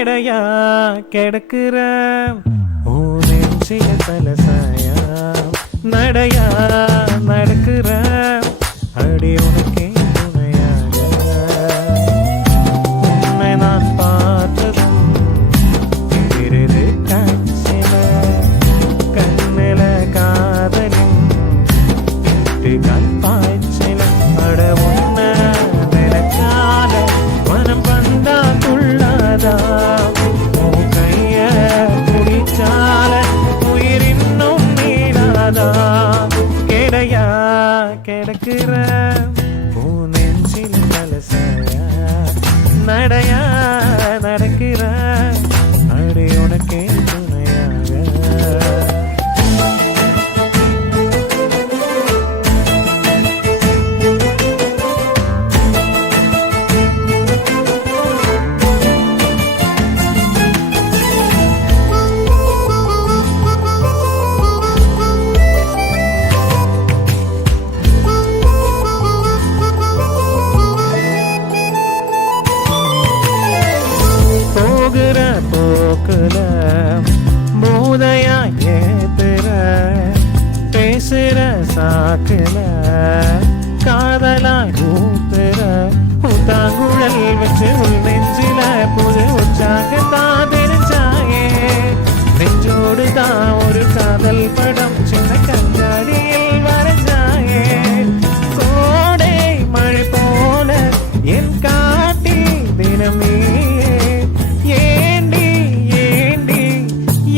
கெடையா கெடுக்கிற நெஞ்சில தலசாயா நடையா நடக்கிற அடி உனக்கே துணையாக உன்னை நான் பார்த்ததும் எதிரிது காட்சில கண்ணில காதலின் இட்டு கண் பாய்ச்சில அட உன்னை நினைச்சால மனம் வந்தா துள்ளாதா உன் கைய குடிச்சால உயிர் இன்னும் நீடாதா கெடையா கெடுக்கிற உன் நெஞ்சில் தலசாயா நடையா நடக்கிற அடி உனக்கே துணையாக போகிற போக்குல போதையா ஏத்துற பேசுற சாக்குல காதலா ஊத்துற ஊத்தாங்குழல் வச்சு உள் நெஞ்சில புது உற்சாகத்தான் தெரிஞ்சாயே நெஞ்சோடு தான் ஒரு காதல் படம் சின்ன கண்ணாடியில் வரைஞ்சாயே கோடை மழை போல என் காட்டில் தினமே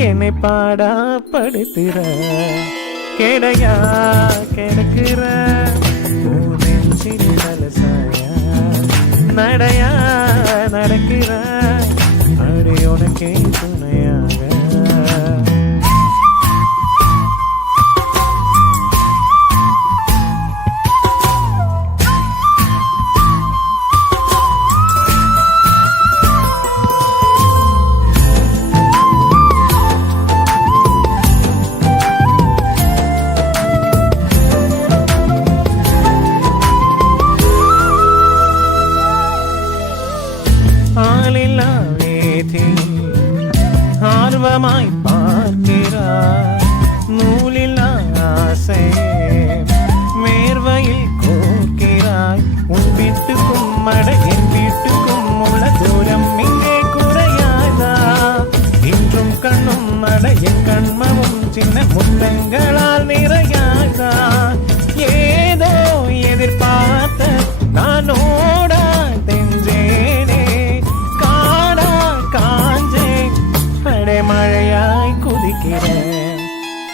என்னை பாடாப்படுத்துற கெடையா கெடுக்கிற நெஞ்சில் தலசாயா நடையா நடக்கிற அடி உனக்கே துணையாக ஆளில்லா வேதியில் ஆர்வமாய் பார்க்கிறார் நூலில்லா ஆசை மேர்வையில் கோர்க்கிறாய் உன் வீட்டுக்கும் மட என் வீட்டுக்கும் உள்ள தூரம் இங்கே குறையாதா இன்றும் கண்ணும் மட என் கண்மமும் சின்ன முத்தங்களால் நிறையாதா ஏதோ எதிர்பார்த்த நானோட மழையாய் குதிக்கிறேன்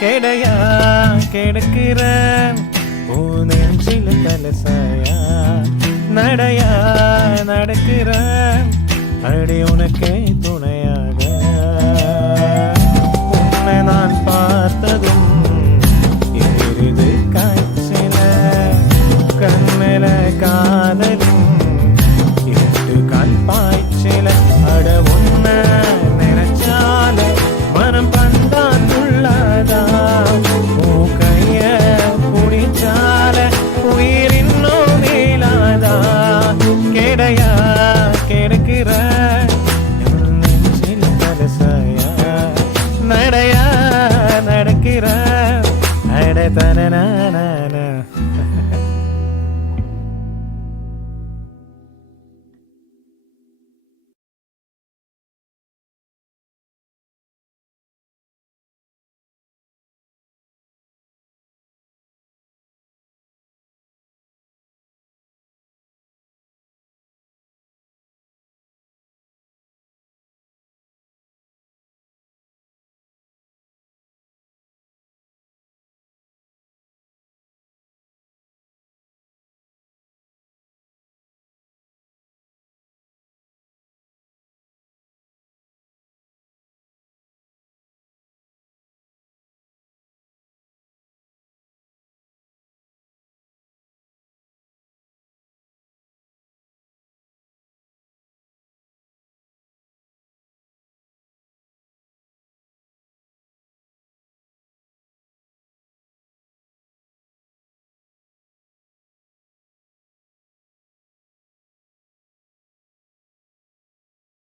கெடையா கெடுக்கிற உன் நெஞ்சில தலசாயா நடையா நடக்கிற அடி உனக்கே